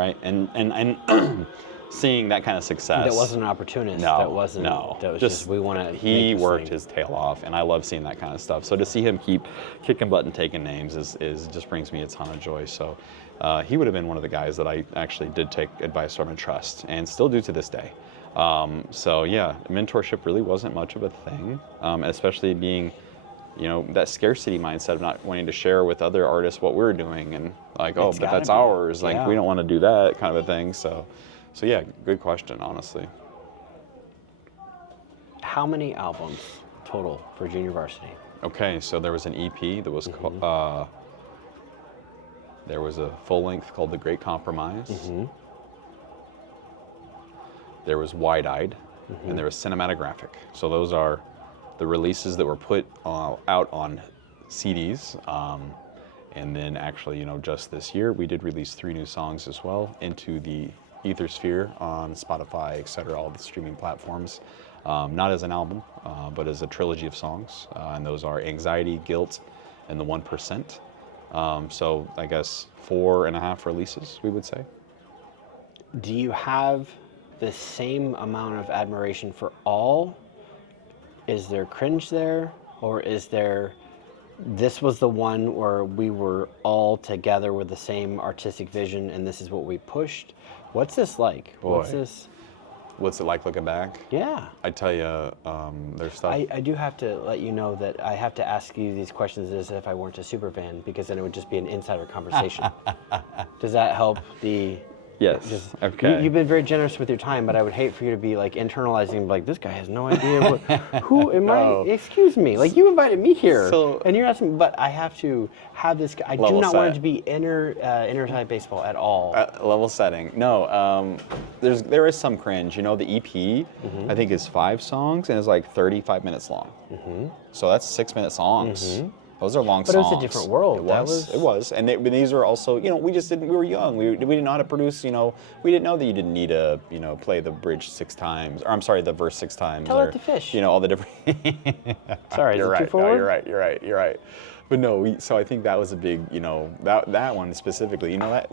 right? And seeing that kind of success. That wasn't an opportunist. No, that wasn't. No, That was just we want to. He worked his tail off, and I love seeing that kind of stuff. So to see him keep kicking butt and taking names is just brings me a ton of joy. So he would have been one of the guys that I actually did take advice from and trust, and still do to this day. So yeah, mentorship really wasn't much of a thing, especially being, that scarcity mindset of not wanting to share with other artists what we're doing, and like, oh, but that's ours. Like, we don't want to do that kind of a thing. So yeah, good question, honestly. How many albums total for Junior Varsity? Okay, so there was an EP that was called, there was a full length called The Great Compromise. There was Wide Eyed, and there was Cinematographic. So those are the releases that were put out on CDs. And then actually, just this year, we did release 3 new songs as well into the Ethersphere on Spotify, etc., all the streaming platforms. Not as an album, but as a trilogy of songs. And those are Anxiety, Guilt, and The 1%. So I guess 4.5 releases, we would say. Do you have the same amount of admiration for all? Is there cringe there? Or is there, this was the one where we were all together with the same artistic vision and this is what we pushed? What's this like? Boy. What's it like looking back? Yeah. I tell you, there's stuff. I do have to let you know that I have to ask you these questions as if I weren't a super fan, because then it would just be an insider conversation. Does that help the... Yes. Okay. You've been very generous with your time, but I would hate for you to be like internalizing, like, this guy has no idea who am I? Excuse me. Like, you invited me here, and you're asking, but I have to have this guy. I do not want it to be inner-type baseball at all. Level setting. No, there is some cringe. The EP, I think, is 5 songs and is like 35 minutes long. So that's 6-minute songs. Those are long songs. But it was a different world. It was. And these are also, we were young. We didn't know how to produce, we didn't know that you didn't need to, play the bridge 6 times, or I'm sorry, the verse 6 times. Tell it to fish. All the different. Sorry, you're right. Too forward? No, you're right. But no, so I think that was a big, that one specifically, that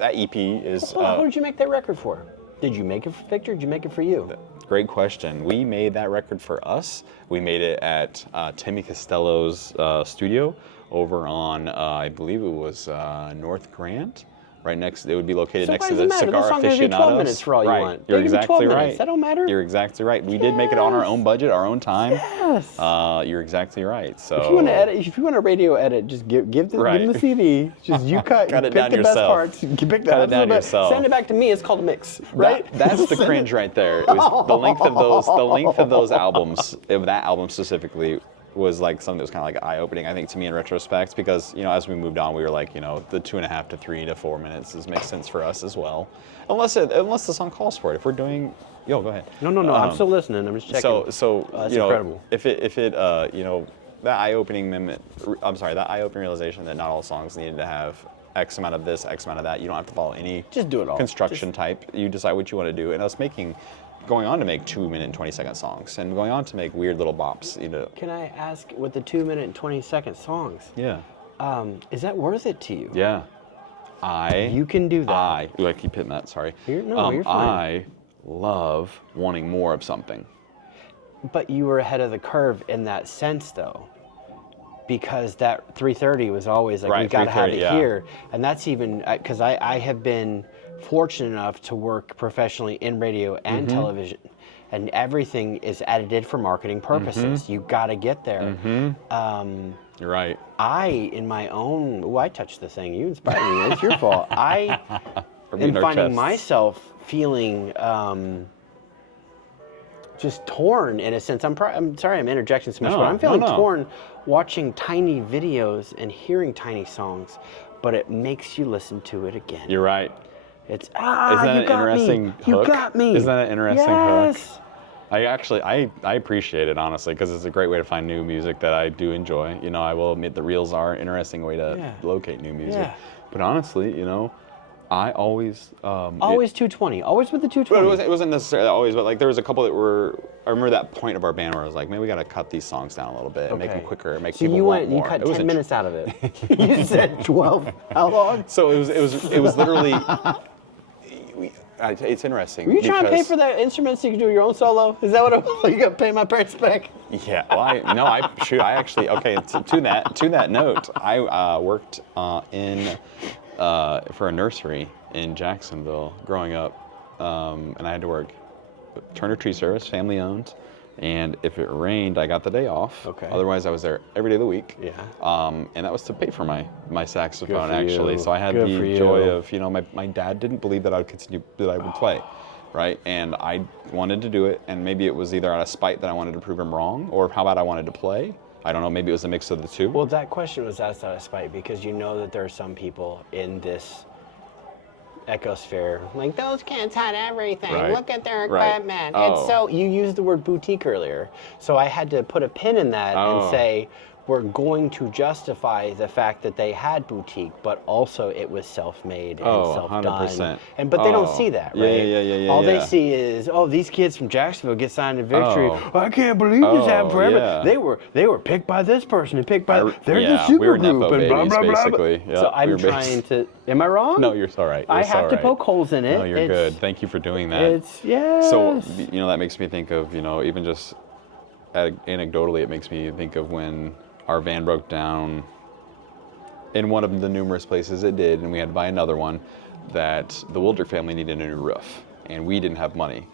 EP is. Well, who did you make that record for? Did you make it for Victor? Did you make it for you? Great question. We made that record for us. We made it at Timmy Costello's studio over on, I believe it was North Grant. Right next, it would be located next to the Cigar Aficionados. 12 minutes for all you want. You're exactly right. That don't matter. You're exactly right. We did make it on our own budget, our own time. Yes. You're exactly right. So if you want to edit, if you want to radio edit, just give them the CD. Just you cut it down the yourself. Best parts. You pick cut it down yourself. Send it back to me. It's called a mix, right? That's the cringe right there. It was the length of those albums, of that album specifically, was like something that was kind of like eye-opening, I think, to me in retrospect, because as we moved on, we were like, the 2.5 to 3 to 4 minutes makes sense for us as well, unless the song calls for it. If we're doing, go ahead. No, I'm still listening. I'm just checking. So that's incredible. If it that eye-opening realization that not all songs needed to have X amount of this, X amount of that. You don't have to follow any just do it all. Construction type. You decide what you want to do, and us going on to make 2-minute and 20-second songs, and going on to make weird little bops, Can I ask, with the 2-minute and 20-second songs? Yeah. Is that worth it to you? Yeah. You can do that. I keep hitting that. Sorry. You're fine. I love wanting more of something. But you were ahead of the curve in that sense, though, because that 3:30 was always like, we got to have it here, and that's even because I have been fortunate enough to work professionally in radio and television, and everything is edited for marketing purposes. You got to get there. You're right. I touched the thing. You inspired me. It's your fault. I am finding myself feeling just torn in a sense. I'm sorry I'm interjecting so much, but I'm feeling torn watching tiny videos and hearing tiny songs, but it makes you listen to it again. You're right. It's Isn't that an interesting hook? You got me. Isn't that an interesting hook? Yes. I appreciate it, honestly, because it's a great way to find new music that I do enjoy. I will admit the reels are an interesting way to locate new music. Yeah. But honestly, I always... always 220. Always with the 220. But it wasn't necessarily always, but there was a couple that were... I remember that point of our band where I was like, maybe we got to cut these songs down a little bit, and make them quicker, make people want more. You cut 10 minutes out of it. You said 12. How long? So it was literally... it's interesting. Were you trying to pay for that instrument so you could do your own solo? Is that what you got to pay my parents back? Yeah, well, I actually, okay, to that note, I worked for a nursery in Jacksonville growing up, and I had to work Turner Tree Service, family owned, and if it rained, I got the day off. Okay. Otherwise, I was there every day of the week. Yeah. And that was to pay for my saxophone, Good for actually. you. So I had Good the for joy you. of, my dad didn't believe that I would play, right? And I wanted to do it, and maybe it was either out of spite that I wanted to prove him wrong, or how about I wanted to play. I don't know, maybe it was a mix of the two. Well, that question was asked out of spite because you know that there are some people in this ecosphere like, those kids had everything. Right. Look at their Right. equipment. Oh. It's so, you used the word boutique earlier, so I had to put a pin in that and say, we're going to justify the fact that they had boutique, but also it was self-made and self-done. 100%. But they don't see that, right? Yeah. All they see is, these kids from Jacksonville get signed to Victory. Oh. I can't believe this happened forever. Yeah. They were picked by this person and picked by they're yeah, the super we were group Nepo and blah babies, blah blah. basically. Yeah, So I'm trying to. Am I wrong? No, you're all right. I have to poke holes in it. No, you're good. Thank you for doing that. It's So, that makes me think of, even just anecdotally, it makes me think of when our van broke down in one of the numerous places it did, and we had to buy another one, that the Wilder family needed a new roof, and we didn't have money.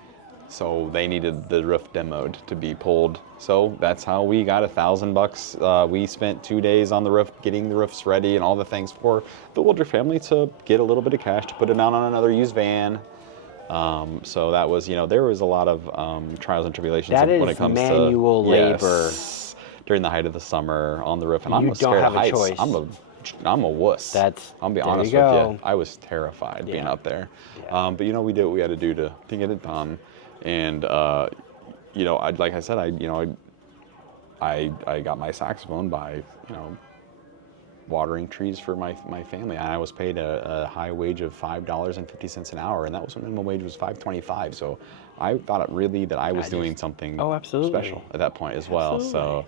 So they needed the roof demoed to be pulled. So that's how we got $1,000. We spent 2 days on the roof, getting the roofs ready and all the things for the Wilder family to get a little bit of cash to put it down on another used van. So that was, there was a lot of trials and tribulations when it comes manual to labor. Yes, during the height of the summer on the roof, and You I'm scared don't of have a heights. choice. I'm a wuss. I'll be honest with you. I was terrified being up there. Yeah. But we did what we had to do to get it done. And like I said, I got my saxophone by watering trees for my family. And I was paid a high wage of $5.50 an hour, and that was when minimum wage was $5.25. So I thought that I was doing something special at that point as well. Absolutely. So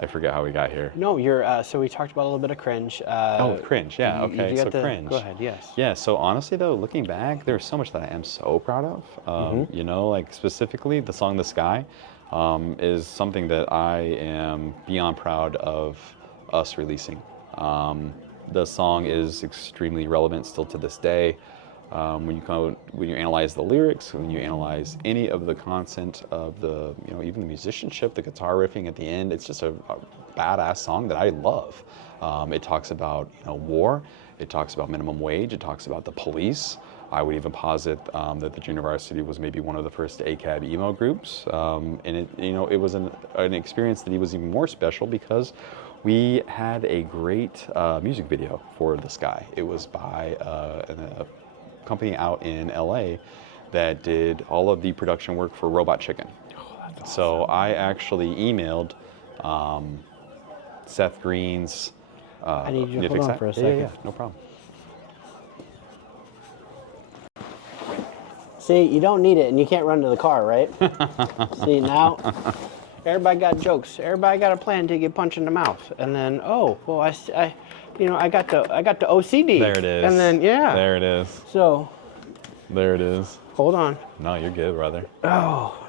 I forget how we got here. No, so we talked about a little bit of Cringe. Cringe, yeah, okay, so Cringe. Go ahead, yes. Yeah, so honestly though, looking back, there's so much that I am so proud of. Like specifically the song The Sky is something that I am beyond proud of us releasing. The song is extremely relevant still to this day. When you analyze the lyrics, when you analyze any of the content of the, even the musicianship, the guitar riffing at the end, it's just a badass song that I love. It talks about war, it talks about minimum wage, it talks about the police. I would even posit that the Junior Varsity was maybe one of the first ACAB emo groups, and it was an experience that was even more special because we had a great music video for The Sky. It was by a company out in LA that did all of the production work for Robot Chicken. Oh, that's awesome. So I actually emailed Seth Green's. I need you to hold on for a second. Yeah, no problem. See, you don't need it, and you can't run to the car, right? See, now, everybody got jokes. Everybody got a plan to get punched in the mouth, and then, I got the OCD. There it is. And then, There it is. So. There it is. Hold on. No, you're good, brother. Oh,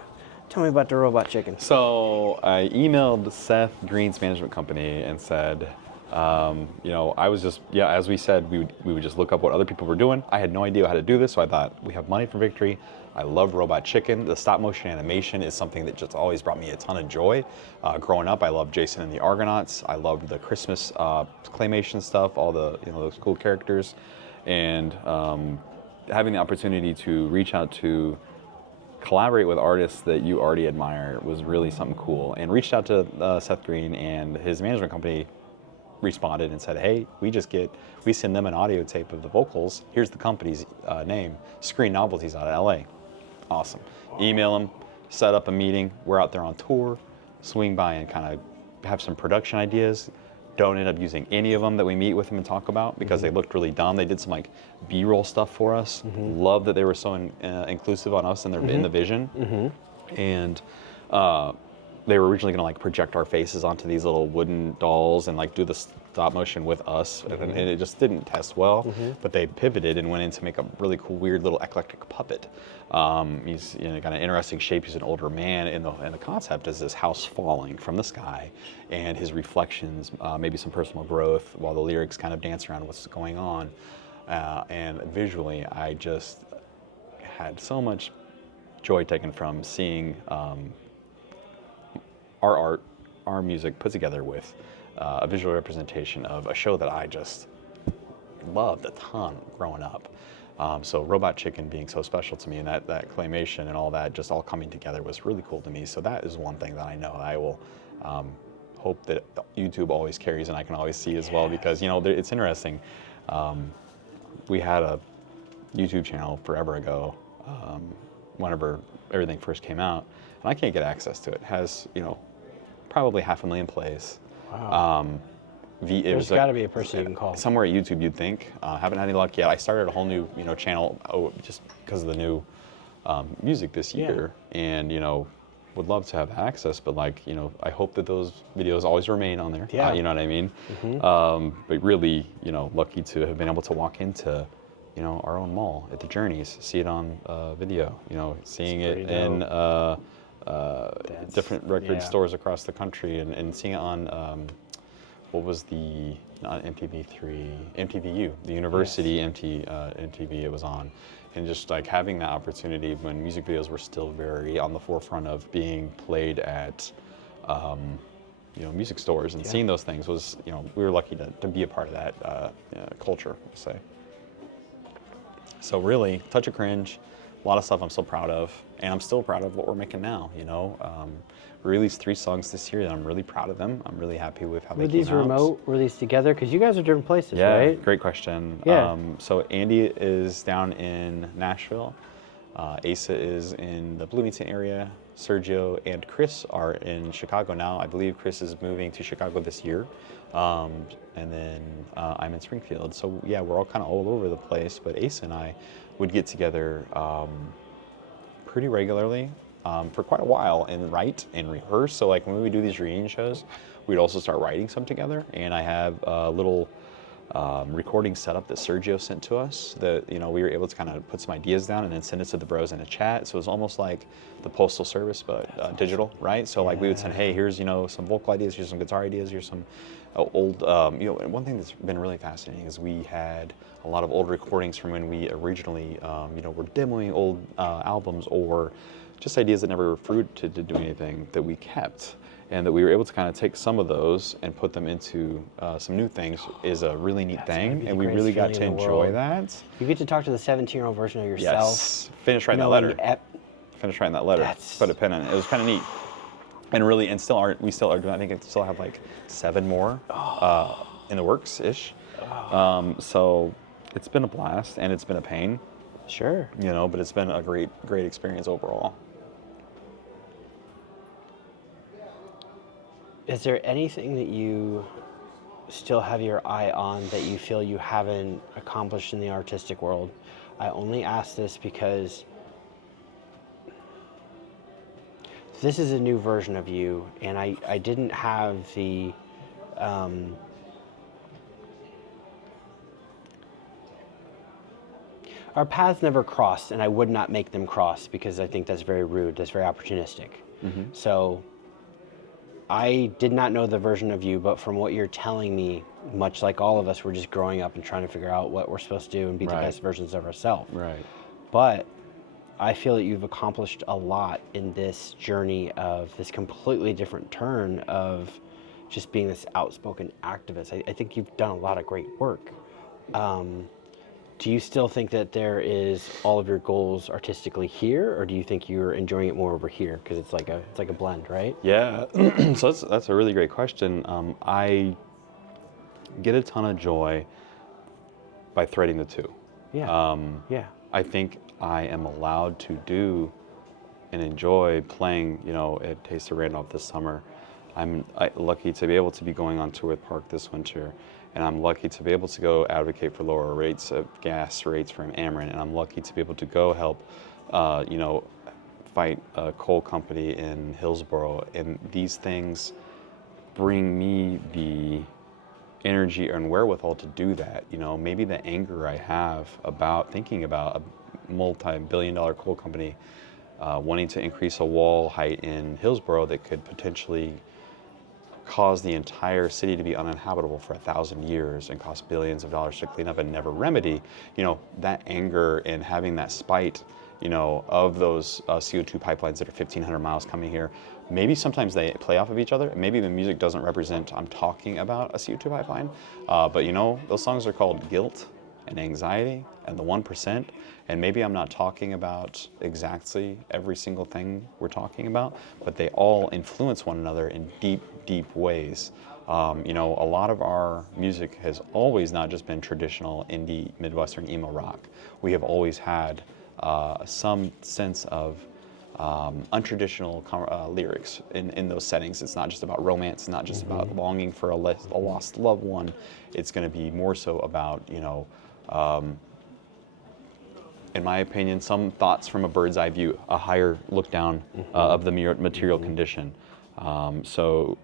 tell me about the Robot Chicken. So I emailed Seth Green's management company and said, I was just, as we said, we would just look up what other people were doing. I had no idea how to do this, so I thought, we have money for Victory. I love Robot Chicken. The stop motion animation is something that just always brought me a ton of joy. Growing up, I loved Jason and the Argonauts. I loved the Christmas claymation stuff, all the, those cool characters. And having the opportunity to reach out to collaborate with artists that you already admire was really something cool. And reached out to Seth Green, and his management company responded and said, hey, we send them an audio tape of the vocals. Here's the company's name, Screen Novelties out of LA. Awesome. Email them, set up a meeting. We're out there on tour, swing by and kind of have some production ideas. Don't end up using any of them that we meet with them and talk about because they looked really dumb. They did some B-roll stuff for us. Love that they were so inclusive on us and in the vision. And they were originally going to like project our faces onto these little wooden dolls and like do the stop motion with us, and it just didn't test well. But they pivoted and went in to make a really cool, weird little eclectic puppet. He's got an interesting shape. He's an older man, and the concept is this house falling from the sky, and his reflections, maybe some personal growth, while the lyrics kind of dance around what's going on. And visually, I just had so much joy taken from seeing our art, our music put together with a visual representation of a show that I just loved a ton growing up. So Robot Chicken being so special to me, and that claymation and all that just all coming together was really cool to me. So that is one thing that I know I will hope that YouTube always carries and I can always see as well, because it's interesting. We had a YouTube channel forever ago, whenever everything first came out, and I can't get access to it. It has probably 500,000 plays. Wow. There's got to be a person you can call. Somewhere at YouTube, you'd think. Haven't had any luck yet. I started a whole new channel just because of the new music this year, and would love to have access, but I hope that those videos always remain on there. Yeah. You know what I mean? But really, lucky to have been able to walk into our own mall at the Journeys, see it on video. Seeing it in different record stores across the country, and seeing it on what was not MTV3, MTVU, the university MTV it was on. And just like having that opportunity when music videos were still very on the forefront of being played at music stores, and seeing those things was, we were lucky to be a part of that culture, I'll say. So really, touch of Cringe, a lot of stuff I'm still proud of, and I'm still proud of what we're making now. We released 3 songs this year, and I'm really proud of them. I'm really happy with how they came out. Were these remote released together? Because you guys are different places, yeah, right? Great question. Yeah. So Andy is down in Nashville. Asa is in the Bloomington area. Sergio and Chris are in Chicago now. I believe Chris is moving to Chicago this year. And then I'm in Springfield. So yeah, we're all kind of all over the place, but Asa and I would get together pretty regularly for quite a while and write and rehearse. So like when we would do these reunion shows, we'd also start writing some together. And I have a little recording setup that Sergio sent to us that we were able to kind of put some ideas down and then send it to the bros in a chat. So it was almost like the Postal Service, but digital, right? So like we would send, hey, here's some vocal ideas, here's some guitar ideas, here's some old, and one thing that's been really fascinating is we had a lot of old recordings from when we originally, were demoing old albums, or just ideas that never fruited to do anything, that we kept, and that we were able to kind of take some of those and put them into some new things is a really neat thing, and we really got to enjoy that. You get to talk to the 17-year-old version of yourself. Yes, finish writing that letter. Put a pin in it. It was kind of neat. And really, we still are doing, I think I still have like 7 more in the works-ish. So it's been a blast, and it's been a pain. Sure. But it's been a great experience overall. Is there anything that you still have your eye on that you feel you haven't accomplished in the artistic world? I only ask this because this is a new version of you, and I didn't have the our paths never crossed, and I would not make them cross because I think that's very rude, that's very opportunistic. So I did not know the version of you, but from what you're telling me, much like all of us, we're just growing up and trying to figure out what we're supposed to do and be the best versions of ourselves. Right. But I feel that you've accomplished a lot in this journey of this completely different turn of just being this outspoken activist. I think you've done a lot of great work. Do you still think that there is all of your goals artistically here, or do you think you're enjoying it more over here? Because it's like a blend, right? Yeah. So that's a really great question. I get a ton of joy by threading the two. Yeah. I think I am allowed to do and enjoy playing, at Taste of Randolph this summer. I'm lucky to be able to be going on tour with Park this winter, and I'm lucky to be able to go advocate for lower rates of gas rates from Ameren, and I'm lucky to be able to go help, fight a coal company in Hillsboro, and these things bring me the energy and wherewithal to do that. You know, maybe the anger I have about thinking about a multi-billion-dollar coal company wanting to increase a wall height in Hillsboro that could potentially cause the entire city to be uninhabitable for 1,000 years and cost billions of dollars to clean up and never remedy. You know, that anger and having that spite, you know, of those CO2 pipelines that are 1,500 miles coming here, maybe sometimes they play off of each other. Maybe the music doesn't represent I'm talking about a CO2 pipeline, but you know, those songs are called Guilt and Anxiety and the 1%, and maybe I'm not talking about exactly every single thing we're talking about, but they all influence one another in deep, deep ways. You know, a lot of our music has always not just been traditional indie, Midwestern emo rock. We have always had some sense of untraditional lyrics in those settings. It's not just about romance, not just about longing for a lost loved one. It's going to be more so about, you know, in my opinion, some thoughts from a bird's eye view, a higher look down of the material condition. So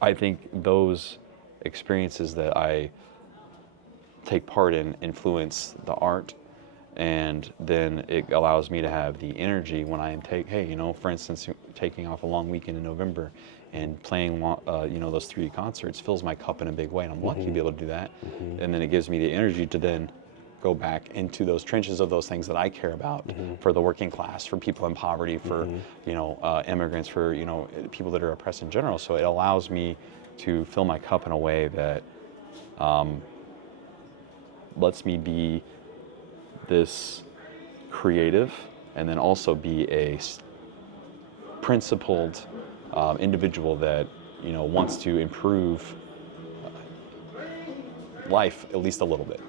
I think those experiences that I take part in influence the art, and then it allows me to have the energy when I am hey, you know, for instance, taking off a long weekend in November and playing, you know, those 3 concerts fills my cup in a big way, and I'm lucky to be able to do that. And then it gives me the energy to then go back into those trenches of those things that I care about for the working class, for people in poverty, for, you know, immigrants, for, you know, people that are oppressed in general. So it allows me to fill my cup in a way that lets me be this creative and then also be a principled individual that, you know, wants to improve life at least a little bit.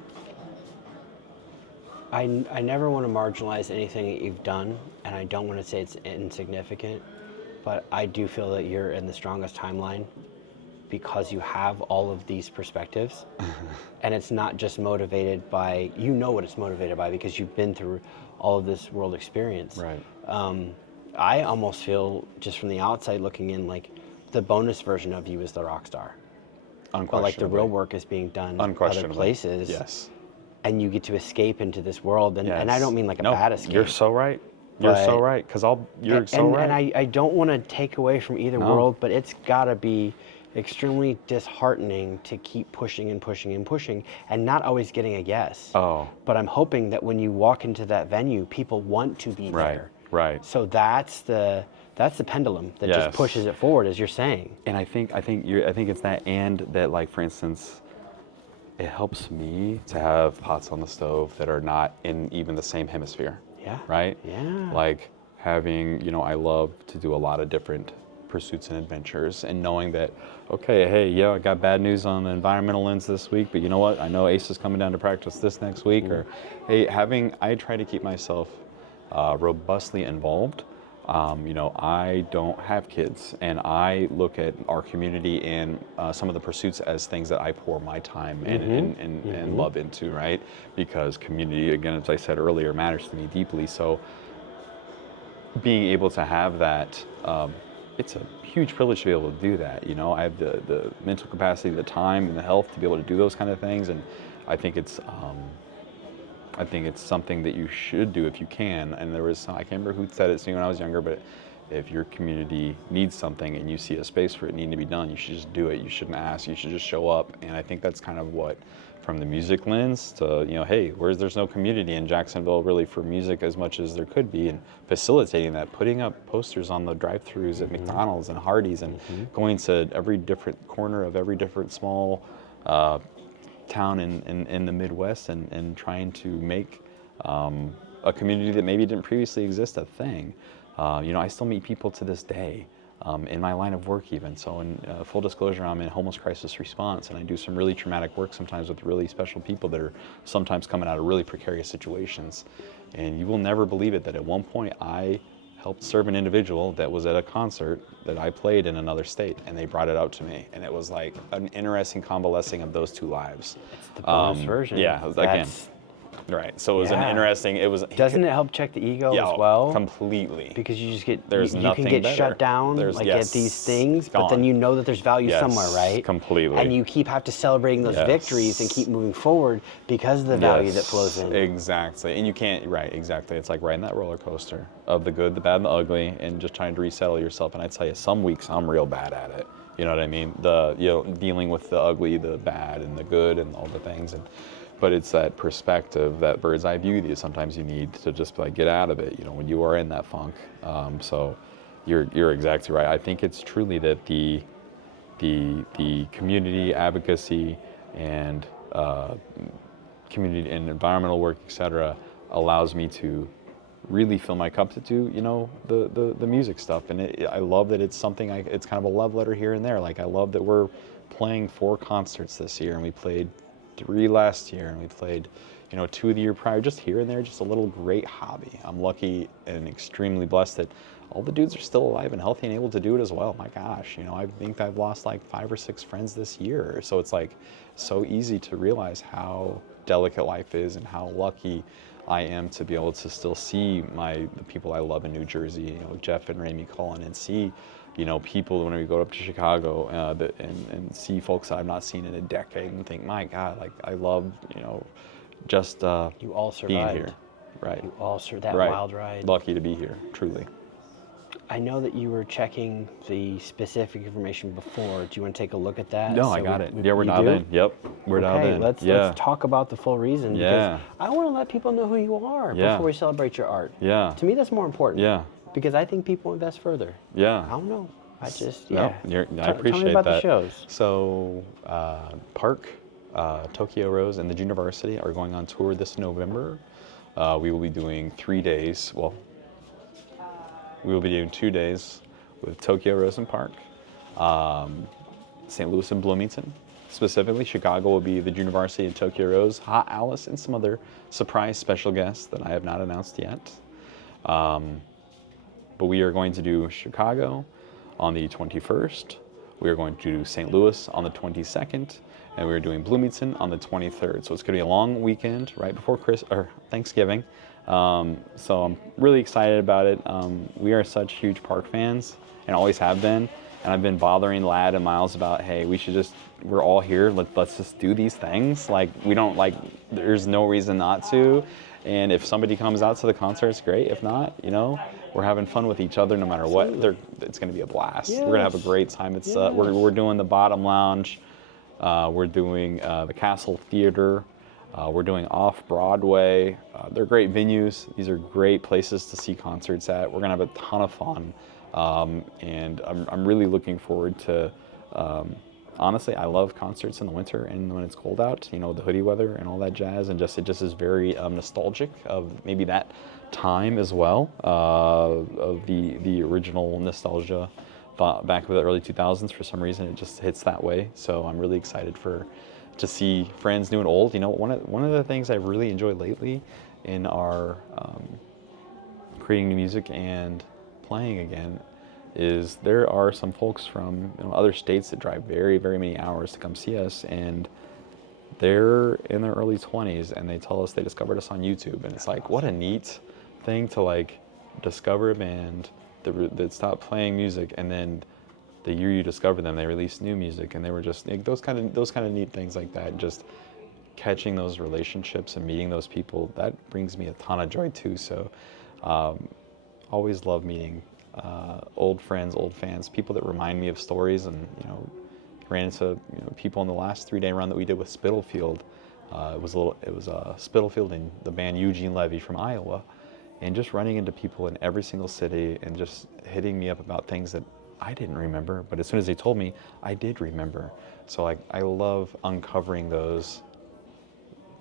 I never want to marginalize anything that you've done, and I don't want to say it's insignificant, but I do feel that you're in the strongest timeline because you have all of these perspectives. And it's not just motivated by, you know what it's motivated by because you've been through all of this world experience. Right. I almost feel, just from the outside looking in, like the bonus version of you is the rock star. But like the real work is being done other places. Yes. And you get to escape into this world. And, and I don't mean like a bad escape. You're so right. You're so right. And I don't want to take away from either world, but it's got to be extremely disheartening to keep pushing and pushing and pushing and not always getting a yes. But I'm hoping that when you walk into that venue, people want to be there. Right. So that's the pendulum that just pushes it forward, as you're saying. And I think it's that, and that, like, for instance, it helps me to have pots on the stove that are not in even the same hemisphere. Yeah. Right? Yeah. Like having, you know, I love to do a lot of different pursuits and adventures, and knowing that, okay, hey, yeah, I got bad news on the environmental lens this week, but you know what? I know Ace is coming down to practice this next week. Or, hey, I try to keep myself robustly involved. You know, I don't have kids, and I look at our community and some of the pursuits as things that I pour my time and love into, right? Because community, again, as I said earlier, matters to me deeply. So being able to have that, it's a huge privilege to be able to do that. You know, I have the mental capacity, the time, and the health to be able to do those kind of things, and I think it's something that you should do if you can. And there was, I can't remember who said it to me when I was younger, but if your community needs something and you see a space for it needing to be done, you should just do it. You shouldn't ask, you should just show up. And I think that's kind of what, from the music lens to, you know, hey, there's no community in Jacksonville really for music as much as there could be, and facilitating that, putting up posters on the drive-thrus at McDonald's and Hardee's, and going to every different corner of every different small town in the Midwest, and trying to make a community that maybe didn't previously exist a thing. You know, I still meet people to this day in my line of work even. So in full disclosure, I'm in homeless crisis response, and I do some really traumatic work sometimes with really special people that are sometimes coming out of really precarious situations. And you will never believe it that at one point I helped serve an individual that was at a concert that I played in another state, and they brought it out to me, and it was like an interesting convalescing of those two lives. It's the bonus version. Yeah, again, Right. So it was an Yeah. interesting. It was. Doesn't it help check the ego Yeah, as well? completely. Because you just get There's you nothing can get better. shut down There's- like yes, at these things, but gone. then you know that there's value Yes, somewhere, right? completely. And you have to celebrating those Yes. victories and keep moving forward because of the value that flows in. Exactly. And you can't, right, exactly. It's like riding that roller coaster of the good, the bad, and the ugly, and just trying to resettle yourself. And I tell you, some weeks I'm real bad at it. You know what I mean? Dealing with the ugly, the bad, and the good, and all the things. But it's that perspective, that bird's eye view that sometimes you need to just like get out of it. You know, when you are in that funk. So you're exactly right. I think it's truly that the community advocacy and community and environmental work, etc., allows me to really fill my cup to do, you know, the music stuff. And I love that it's something, it's kind of a love letter here and there. Like, I love that we're playing 4 concerts this year, and we played 3 last year, and we played, you know, 2 the year prior, just here and there, just a little great hobby. I'm lucky and extremely blessed that all the dudes are still alive and healthy and able to do it as well. My gosh, you know, I think I've lost like 5 or 6 friends this year. So it's like so easy to realize how delicate life is and how lucky I am to be able to still see the people I love in New Jersey, you know, Jeff and Ramey Cullen, and see, you know, people when we go up to Chicago and see folks I've not seen in a decade and think, my God, like I love, you know, just you all survived. being here. Right. You all that right. wild ride. Lucky to be here, truly. I know that you were checking the specific information before. Do you want to take a look at that? No, I got it. Yeah, we're dialed in. Yep, we're dialed in. Let's talk about the full reason. Yeah. Because I want to let people know who you are before we celebrate your art. Yeah. To me, that's more important. Yeah. Because I think people invest further. Yeah. I don't know. I just, no, I appreciate tell me about that. the shows. So, Park, Tokyo Rose, and the Junior Varsity are going on tour this November. We will be doing 3 days. Well, we will be doing 2 days with Tokyo Rose and Park, St. Louis and Bloomington. Specifically, Chicago will be the Junior Varsity and Tokyo Rose, Hot Alice, and some other surprise special guests that I have not announced yet. But we are going to do Chicago on the 21st. We are going to do St. Louis on the 22nd, and we're doing Bloomington on the 23rd. So it's going to be a long weekend right before Thanksgiving. So I'm really excited about it. We are such huge Park fans and always have been. And I've been bothering Lad and Miles about, hey, we're all here. Let's just do these things. Like, there's no reason not to. And if somebody comes out to the concert, it's great. If not, you know, we're having fun with each other no matter what. It's going to be a blast. Yes. We're going to have a great time. It's we're doing the Bottom Lounge. We're doing the Castle Theater. We're doing Off Broadway. They're great venues. These are great places to see concerts at. We're going to have a ton of fun. And I'm really looking forward to, honestly, I love concerts in the winter and when it's cold out, you know, the hoodie weather and all that jazz. And it just is very nostalgic of maybe that time as well, of the original nostalgia back in the early 2000s. For some reason, it just hits that way. So I'm really excited to see friends new and old. You know, one of the things I've really enjoyed lately in our creating new music and playing again is there are some folks from, you know, other states that drive very, very many hours to come see us, and they're in their early 20s and they tell us they discovered us on YouTube. And it's like, what a neat thing to like discover a band that stopped playing music, and then the year you discover them, they released new music, and they were just like, those kind of neat things like that. Just catching those relationships and meeting those people, that brings me a ton of joy too. So always love meeting old friends, old fans, people that remind me of stories. And, you know, ran into, you know, people on the last 3-day run that we did with Spitalfield. It was Spitalfield and the band Eugene Levy from Iowa, and just running into people in every single city and just hitting me up about things that I didn't remember, but as soon as they told me, I did remember. So like, I love uncovering those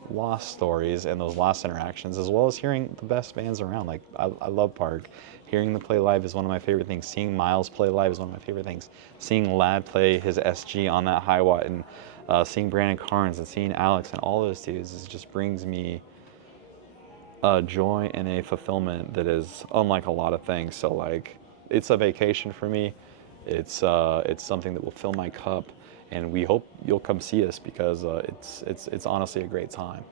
lost stories and those lost interactions, as well as hearing the best bands around. Like, I love Park. Hearing them play live is one of my favorite things. Seeing Miles play live is one of my favorite things. Seeing Lad play his SG on that high watt, and seeing Brandon Carnes and seeing Alex and all those dudes just brings me a joy and a fulfillment that is unlike a lot of things. So like, it's a vacation for me. It's something that will fill my cup, and we hope you'll come see us because it's honestly a great time.